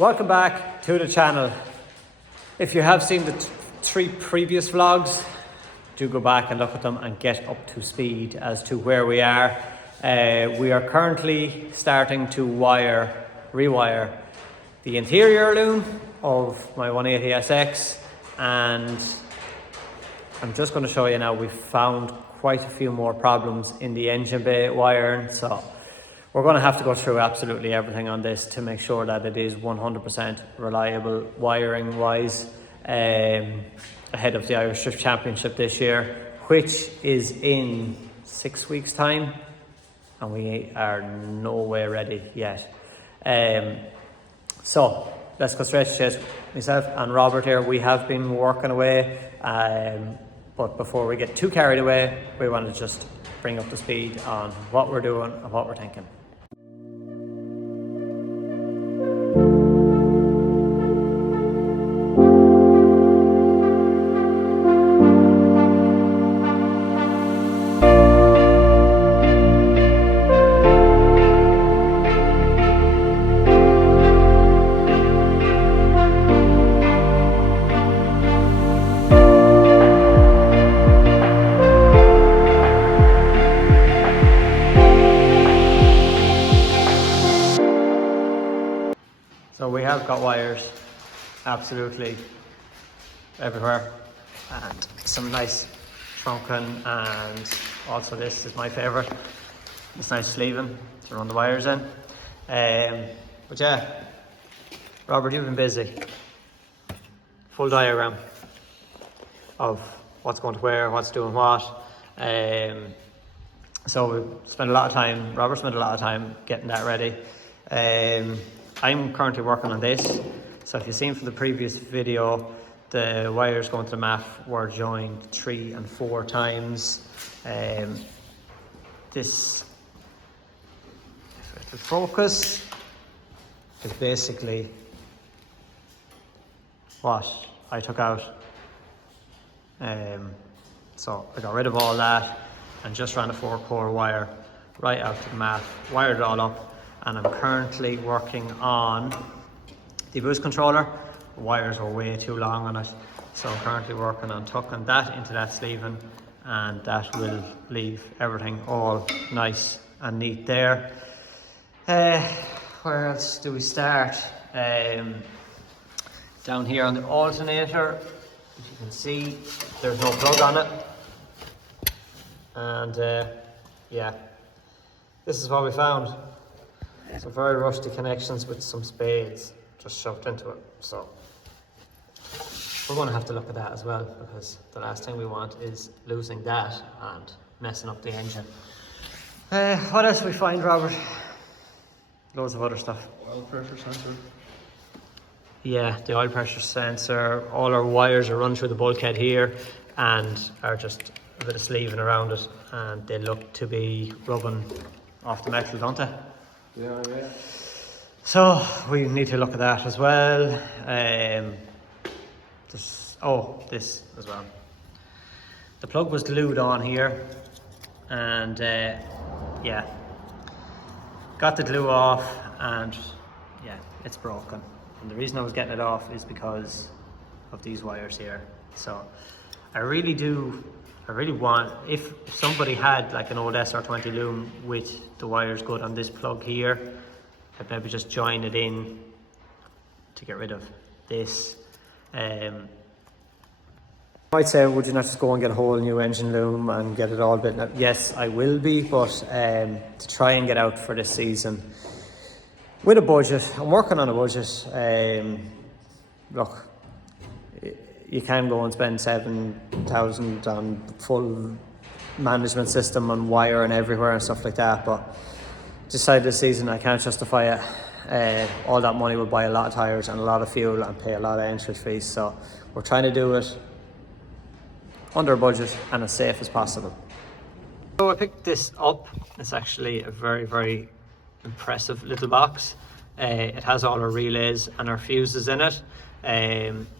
Welcome back to the channel. If you have seen the three previous vlogs, do go back and look at them and get up to speed as to where we are. We are currently starting to rewire the interior loom of my 180SX, and I'm just going to show you now. We've found quite a few more problems in the engine bay wiring, so we're going to have to go through absolutely everything on this to make sure that it is 100% reliable wiring wise, ahead of the Irish Drift Championship this year, which is in 6 weeks time, and we are nowhere ready yet. So let's go straight to chase. Myself and Robert here, we have been working away, but before we get too carried away, we want to just bring up the speed on what we're doing and what we're thinking. So we have got wires absolutely everywhere, and some nice trunking, and also this is my favourite, this nice sleeving to run the wires in. But yeah, Robert, you've been busy. Full diagram of what's going to where, what's doing what. So we spent a lot of time, Robert spent a lot of time getting that ready. I'm currently working on this. So if you've seen from the previous video, the wires going to the mat were joined 3 and 4 times. This, if it will focus, is basically what I took out. So I got rid of all that and just ran a 4-core wire right out to the mat, wired it all up. And I'm currently working on the boost controller. The wires were way too long on it, so I'm currently working on tucking that into that sleeving, and that will leave everything all nice and neat there. Where else do we start? Down here on the alternator, as you can see, there's no plug on it, and yeah, this is what we found. Some very rusty connections with some spades just shoved into it. So we're going to have to look at that as well, because the last thing we want is losing that and messing up the engine. What else we find, Robert? Loads of other stuff. Oil pressure sensor. Yeah, the oil pressure sensor. All our wires are run through the bulkhead here and are just a bit of sleeving around it, and they look to be rubbing off the metal, don't they? Yeah. So we need to look at that as well. This as well. The plug was glued on here, and yeah, got the glue off, and yeah, it's broken. And the reason I was getting it off is because of these wires here. So I really want, if somebody had like an old SR20 loom with the wires good on this plug here, I'd maybe just join it in to get rid of this. I might say, would you not just go and get a whole new engine loom and get it all bit? Yes, I will be, but to try and get out for this season with a budget, I'm working on a budget. Look, you can go and spend 7,000 on full management system and wire and everywhere and stuff like that, but decided this season I can't justify it. All that money will buy a lot of tires and a lot of fuel and pay a lot of entry fees, so we're trying to do it under budget and as safe as possible. So I picked this up. It's actually a very, very impressive little box. It has all our relays and our fuses in it.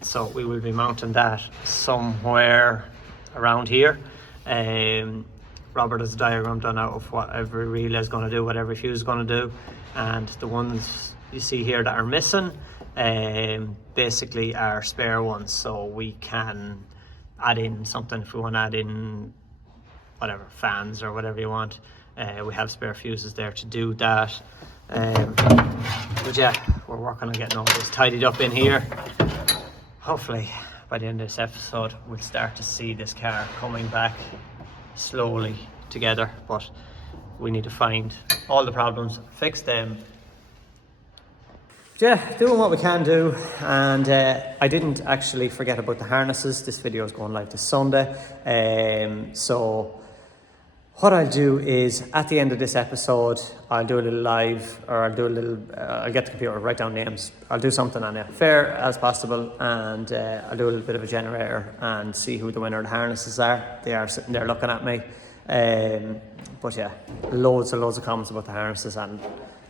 So we will be mounting that somewhere around here. Robert has a diagram done out of what every relay is going to do, what every fuse is going to do, and the ones you see here that are missing, basically are spare ones, so we can add in something if we want to add in whatever, fans or whatever you want. We have spare fuses there to do that. But yeah, we're working on getting all this tidied up in here. Hopefully by the end of this episode we'll start to see this car coming back slowly together, but we need to find all the problems, fix them. Yeah, doing what we can do. And I didn't actually forget about the harnesses. This video is going live this Sunday, so what I'll do is at the end of this episode I'll do a little live, or I'll do a little I'll get the computer, write down names, I'll do something on it fair as possible, and I'll do a little bit of a generator and see who the winner of the harnesses are. They are sitting there looking at me. But yeah, loads and loads of comments about the harnesses, and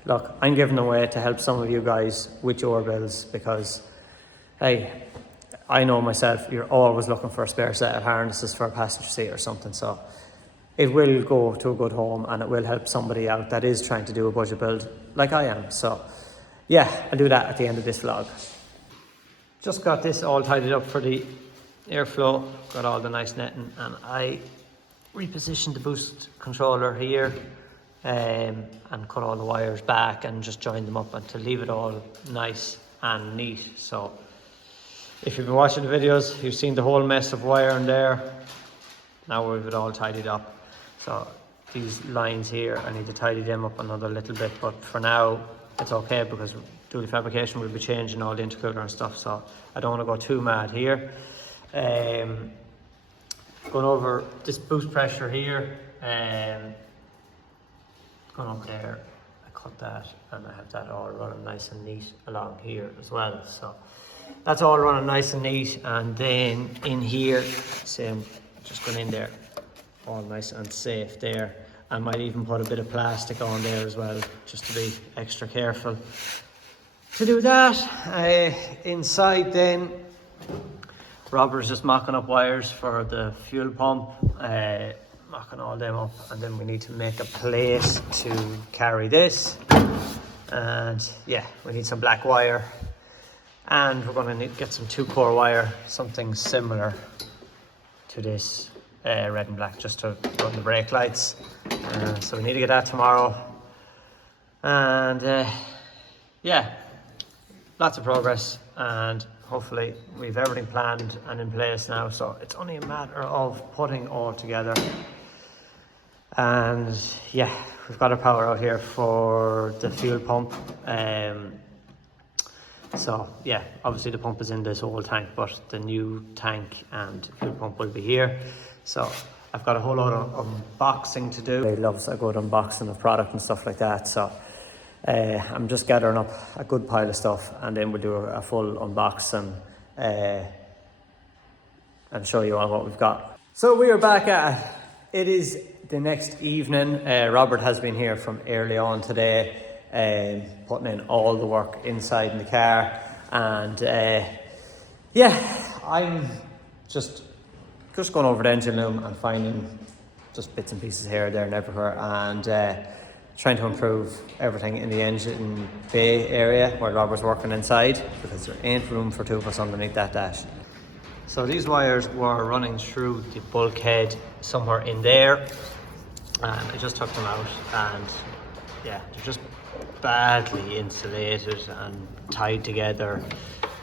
look, I'm giving them away to help some of you guys with your bills, because hey, I know myself, you're always looking for a spare set of harnesses for a passenger seat or something, so it will go to a good home and it will help somebody out that is trying to do a budget build like I am. So yeah, I'll do that at the end of this vlog. Just got this all tidied up for the airflow, got all the nice netting, and I repositioned the boost controller here and cut all the wires back and just joined them up, and to leave it all nice and neat. So if you've been watching the videos, you've seen the whole mess of wiring there. Now we've it all tidied up. So these lines here, I need to tidy them up another little bit, but for now it's okay, because Dooley Fabrication will be changing all the intercooler and stuff, so I don't want to go too mad here. Going over this boost pressure here, going up there, I cut that, and I have that all running nice and neat along here as well. So that's all running nice and neat. And then in here, same, just going in there, all nice and safe there. I might even put a bit of plastic on there as well, just to be extra careful to do that. Inside then, Robert's just mocking up wires for the fuel pump, mocking all them up, and then we need to make a place to carry this. And yeah, we need some black wire, and we're going to need to get some 2-core wire, something similar to this red and black, just to run the brake lights. So we need to get that tomorrow. And yeah, lots of progress, and hopefully we've everything planned and in place now, so it's only a matter of putting all together. And yeah, we've got our power out here for the fuel pump. So yeah, obviously the pump is in this old tank, but the new tank and fuel pump will be here. So I've got a whole lot of unboxing to do. He loves a good unboxing of product and stuff like that. So I'm just gathering up a good pile of stuff, and then we'll do a full unboxing and show you all what we've got. So we are back at it. Is the next evening. Robert has been here from early on today, putting in all the work inside in the car, and yeah, I'm just going over the engine room and finding just bits and pieces here, there and everywhere, and trying to improve everything in the engine bay area where Robert's working inside, because there ain't room for two of us underneath that dash. So these wires were running through the bulkhead somewhere in there, and I just took them out, and yeah, they're just badly insulated and tied together,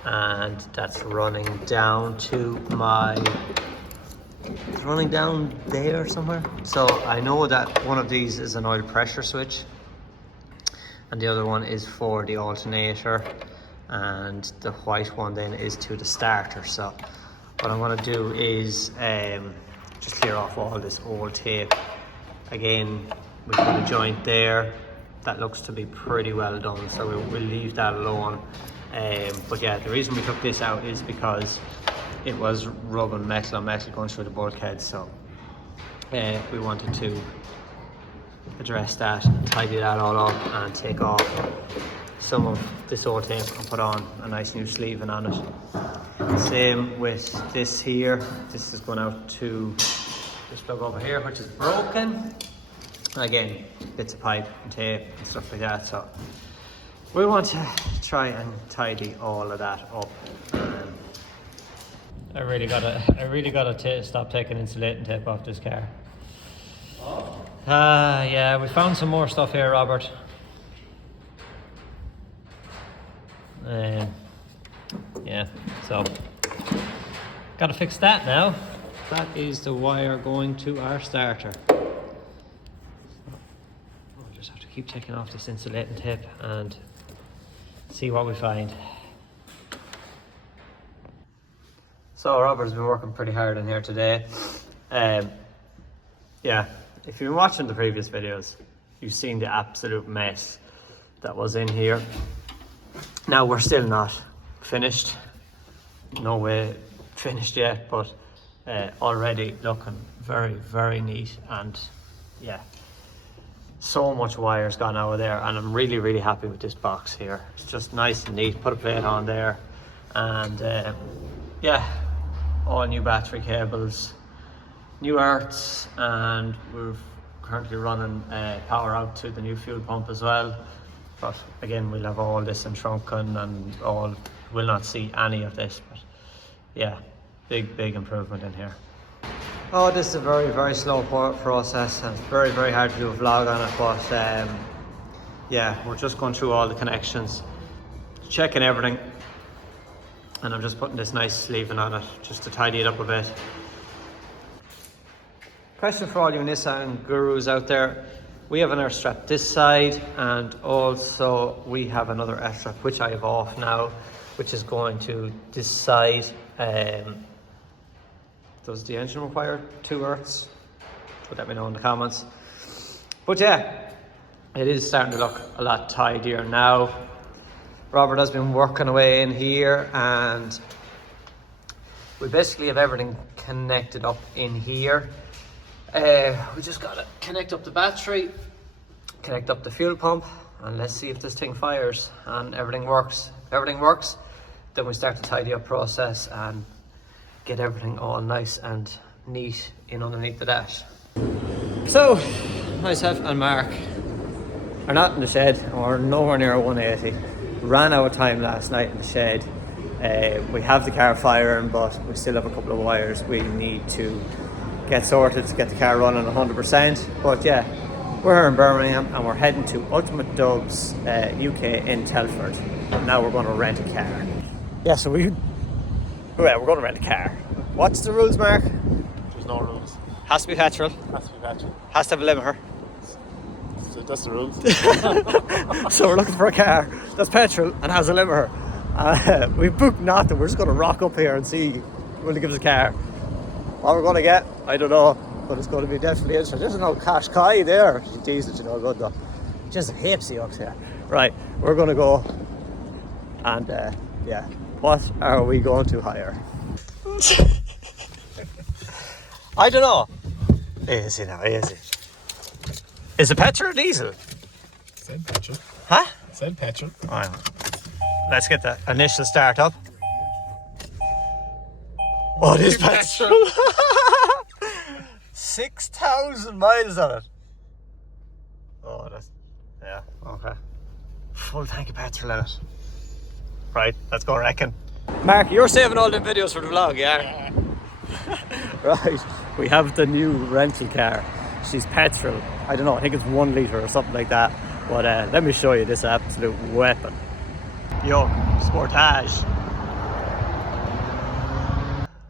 and that's running down to it's running down there somewhere. So I know that one of these is an oil pressure switch, and the other one is for the alternator, and the white one then is to the starter. So what I'm going to do is just clear off all this old tape. Again, we put a joint there that looks to be pretty well done, so we'll leave that alone. But yeah, the reason we took this out is because it was rubbing metal on metal going through the bulkhead, so we wanted to address that, tidy that all up, and take off some of this old tape and put on a nice new sleeving on it. Same with this here. This is going out to this plug over here, which is broken. Again, bits of pipe and tape and stuff like that. So We want to try and tidy all of that up. I really gotta stop taking insulating tape off this car. Yeah, we found some more stuff here, Robert. Yeah, so gotta fix that now. That is the wire going to our starter. I'll just have to keep taking off this insulating tape and see what we find. So Robert's been working pretty hard in here today. Yeah, if you've been watching the previous videos, you've seen the absolute mess that was in here. Now we're still not finished. No way finished yet, but already looking very, very neat. And yeah, so much wire's gone out of there, and I'm really, really happy with this box here. It's just nice and neat. Put a plate on there, and yeah, all new battery cables, new earths, and we're currently running power out to the new fuel pump as well. But again, we'll have all this in shrunken and all, we'll not see any of this, but yeah, big improvement in here. Oh, this is a very, very slow process, and it's very, very hard to do a vlog on it, but yeah, we're just going through all the connections, checking everything, and I'm just putting this nice sleeving on it just to tidy it up a bit. Question for all you Nissan gurus out there. We have an earth strap this side, and also we have another earth strap which I have off now, which is going to this side. Does the engine require 2 earths? Let me know in the comments. But yeah, it is starting to look a lot tidier now. Robert has been working away in here, and we basically have everything connected up in here. We just gotta connect up the battery, connect up the fuel pump, and let's see if this thing fires and everything works. If everything works, then we start the tidy up process and get everything all nice and neat in underneath the dash. So, myself and Mark are not in the shed, and we're nowhere near a 180. Ran out of time last night in the shed. We have the car firing, but we still have a couple of wires we need to get sorted to get the car running 100%. But yeah, we're here in Birmingham, and we're heading to Ultimate Dubs UK in Telford. And now we're going to rent a car. Yeah, so we're going to rent a car. What's the rules, Mark? There's no rules. Has to be petrol. Has to be petrol. Has to have a limiter. So that's the rules. So we're looking for a car that's petrol and has a limiter. We've booked nothing. We're just going to rock up here and see when they give us a car. What we're going to get, I don't know, but it's going to be definitely interesting. There's no Qashqai there. She's decent, you know, good though. Just hipsy up here. Right, we're going to go, and yeah, what are we going to hire? I don't know. Easy now, easy. Is it petrol or diesel? Said petrol. Huh? Said petrol. Alright. Let's get the initial start up. Oh, it is petrol. 6,000 miles on it. Oh, that's, yeah, okay. Full tank of petrol in it. Right, let's go reckon. Mark, you're saving all them videos for the vlog, yeah? Right, we have the new rental car. She's petrol. I don't know, I think it's 1 litre or something like that. But let me show you this absolute weapon. Yo, Sportage.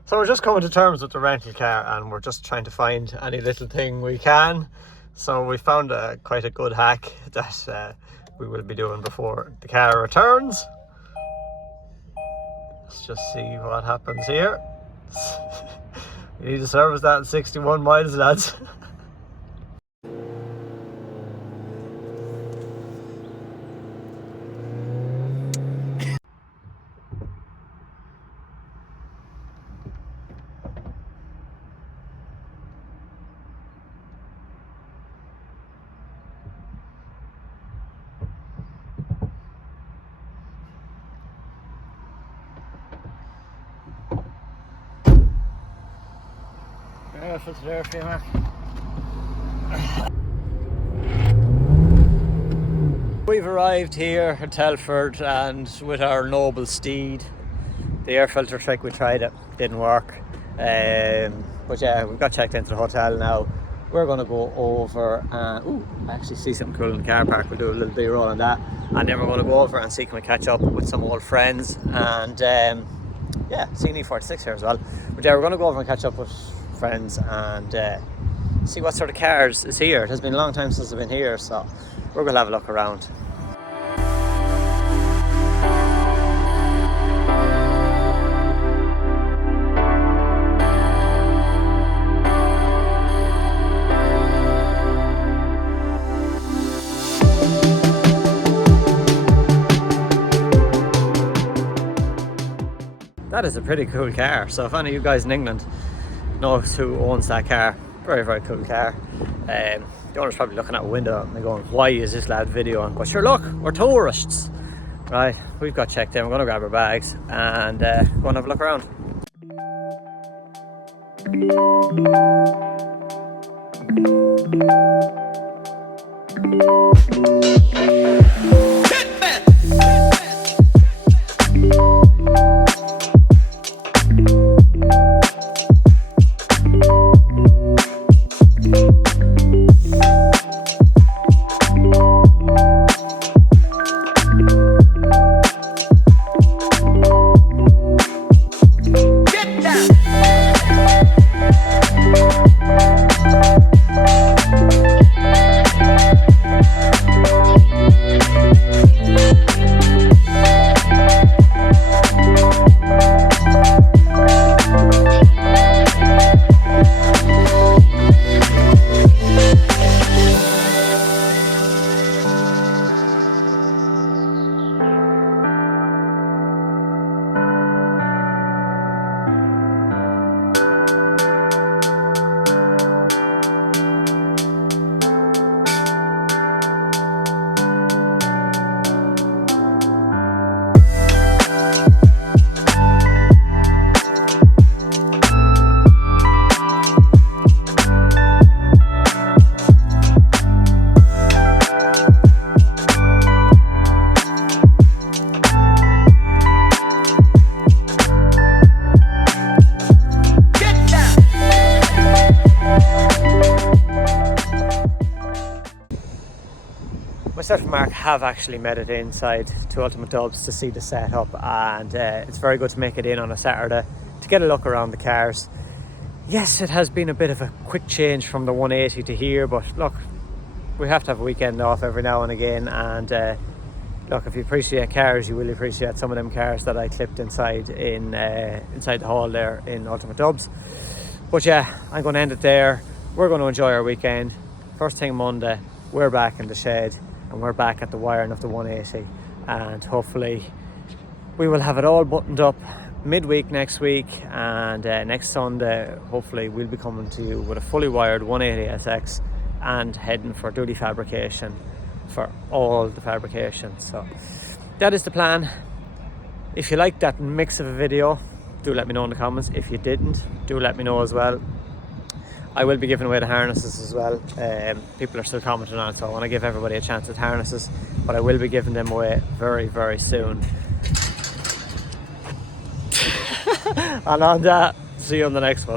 So we're just coming to terms with the rental car, and we're just trying to find any little thing we can. So we found quite a good hack that we will be doing before the car returns. Let's just see what happens here. You need to service that at 61 miles, lads. Yeah, filter there for you, Mark. we've arrived here at Telford, and with our noble steed. The air filter trick, we tried it, didn't work. But yeah, we've got checked into the hotel now. We're going to go over and I actually see something cool in the car park. We'll do a little B-roll on that, and then we're going to go over and see can we catch up with some old friends, and yeah, see E46 here as well. But yeah, we're going to go over and catch up with friends and see what sort of cars is here. It has been a long time since I've been here, so we're going to have a look around. That is a pretty cool car. So if any of you guys in England knows who owns that car, very, very cool car. The owner's probably looking out a window and they're going, why is this lad videoing? But sure, look, we're tourists. Right, we've got checked in. We're going to grab our bags and go and have a look around. Myself and Mark have actually made it inside to Ultimate Dubs to see the setup, and it's very good to make it in on a Saturday to get a look around the cars. Yes, it has been a bit of a quick change from the 180 to here, but look, we have to have a weekend off every now and again, and look, if you appreciate cars, you will appreciate some of them cars that I clipped inside inside the hall there in Ultimate Dubs. But yeah, I'm going to end it there. We're going to enjoy our weekend. First thing Monday, we're back in the shed and we're back at the wiring of the 180, and hopefully we will have it all buttoned up midweek next week, and next Sunday hopefully we'll be coming to you with a fully wired 180SX and heading for Dooley fabrication for all the fabrication. So that is the plan. If you liked that mix of a video, do let me know in the comments. If you didn't, do let me know as well. I will be giving away the harnesses as well. People are still commenting on it, so I want to give everybody a chance at harnesses, but I will be giving them away very, very soon. And on that, see you on the next one.